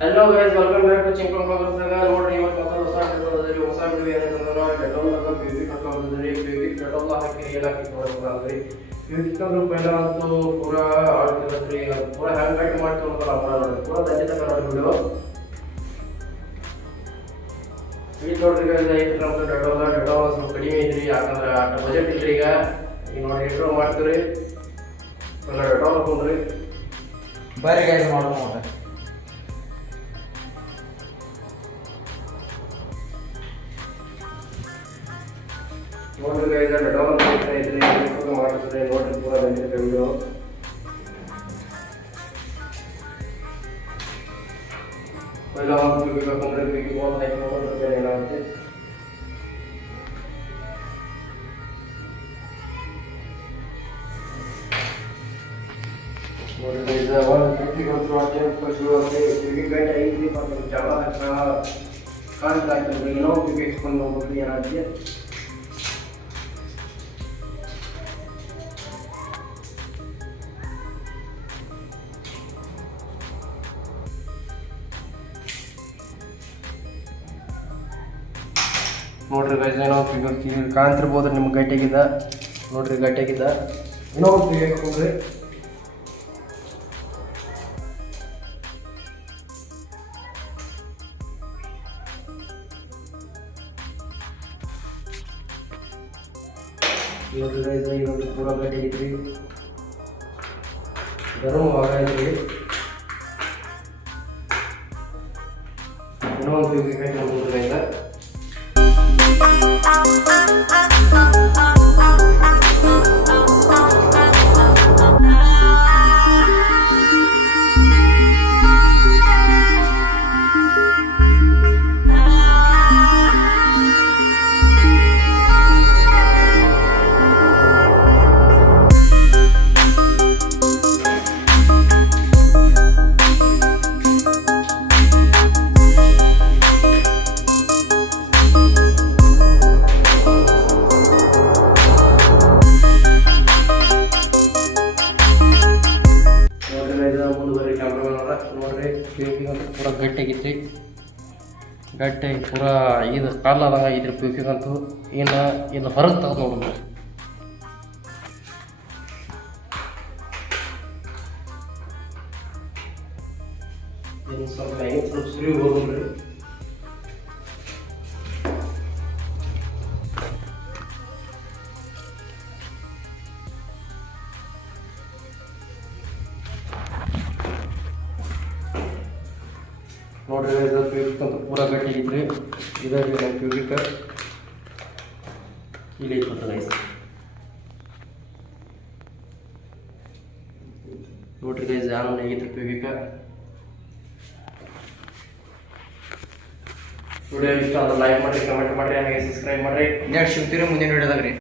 Hello guys welcome back to Chimpal colours लगा ನೋಡ್ರಿ ಇವತ್ತು ಹೊಸ ವಿಡಿಯೋ ಏನಂತಂದ್ರೆ ಡೆಟೋಲ್ ಲಗ ಪ್ಯೂರಿಕ್ ಹಾಕೋದ್ರಿ ಪ್ಯೂರಿಕ್ ಡೆಟೋಲ್ ಹಾಕಿ ಎಲ್ಲ ಹಾಕಿದ್ರಿ ಪ್ಯೂರಿಕ್ ಅಂದ್ರೆ ಪಹಲ ಅಂತೂ ಪೂರಾ ಆಡ್ತಿದ್ರಿ ಪೂರಾ ಹ್ಯಾಂಗ್ ಕಟ್ ಮಾಡ್ತಿರೋದಲ್ಲ ಅಮ್ಮ ನೋಡಿ ಪೂರಾ ದಂಡಿ ತಕ ನೋಡಿ ವಿಡಿಯೋ ಈ ನೋಡ್ರಿ गाइस ಐದು ನಮ್ದು ಡೆಟೋಲ್ ಸ್ವಲ್ಪ ಕಡಿಮೆ ಇದ್ರಿ ಯಾಕಂದ್ರೆ ಆ ಬಜೆಟ್ ಇದ್ರಿ ಈಗ ನೋಡಿ ಇಂಟ್ರೋ ಮಾಡ್ತೀರಿ ಎಲ್ಲ ಡೆಟೋಲ್ ಹಾಕೊಂಡ್ರಿ ಬರ್ರಿ गाइस ಮಾಡೋಣ ನೋಡ್ರಿ गाइस ಡೆಟೋಲ್ ಹಾಕ್ತಾ ಇದ್ರಿ ಇಂಟ್ರೋ ಮಾಡ್ತೀರಿ ನೋಡ್ರಿ ಪೂರಾ ದಂಡಿ ತಕ ವಿಡಿಯೋ पहला हम क्योंकि का पंद्रह क्योंकि बहुत हाई नंबर पे लेना है और इधर वन क्योंकि को प्रोजेक्ट को शुरू होते क्योंकि कहीं आई थी पर ज्यादा अच्छा कान का तो यू नो क्योंकि एक्सपोन नो बोल दिया ना दिया ನೋಡ್ರಿ गाइस ಏನೋ ಫಿಗರ್ ಕಾಣ್ತಿರಬಹುದು ನಿಮಗೆ ಗಟ್ಟಿಗಿದ ನೋಡ್ರಿ ಗಟ್ಟಿಗಿದ ಏನೋ ಫಿಗರ್ ಹಾಕೊಂಡ್ರಿ ನೋಡ್ರಿ गाइस ಇದು ಪೂರಾ ಗಟ್ಟಿಗಿದ್ರಿ ಗರಂ ಆಗೈತ್ರಿ ಏನೋ ಫಿಗರ್ ಹಾಕೊಂಡ್ರಿ गाइस ನೋಡ್ರಿ ಪ್ಯೂಕಿಂಗ್ ಅಂತೂ ಪೂರಾ ಗಟ್ಟಿಯಾಗಿತ್ತು ಗಟ್ಟಿಯಾಗಿ ಪೂರಾ ಇದು ಕಾಲಾದಂಗೆ ಆಗಿದ್ರಿ ಪ್ಯೂಕಿಂಗ್ ಅಂತೂ ಇನ್ನು ಇದು ಹೊರಗೆ ತೆಗೆದು ನೋಡಿದ್ರಿ ಇನ್ನು ಸ್ವಲ್ಪ ಸುರಿ ಹೋದ್ರಿ ನೋಡ್ರಿ ಇದು ಪ್ಯೂರಿಕ್ ಅಂತ ಪೂರಾ ಗಟ್ಟಿಗಿದ್ರಿ ಇದರಲ್ಲಿ ನಮ್ಮ ಪ್ಯೂರಿಕ್ ಇಲ್ಲಿ ಇಟ್ಬಿಟ್ರೆ ಗೈಸ್ ನೋಡ್ರಿ ಗೈಸ್ ಆನಂದ ಆಗಿತ್ತು ಪ್ಯೂರಿಕ್ ವಿಡಿಯೋ ಇಷ್ಟ ಅಂದ್ರೆ ಲೈಕ್ ಮಾಡಿ ಕಮೆಂಟ್ ಮಾಡಿ ಹಾಗೆ ಸಬ್ಸ್ಕ್ರೈಬ್ ಮಾಡಿರಿ ನೆಕ್ಸ್ಟ್ ಸಿಗ್ತೀರಿ ಮುಂದಿನ ವಿಡಿಯೋದಾಗ ರೀ.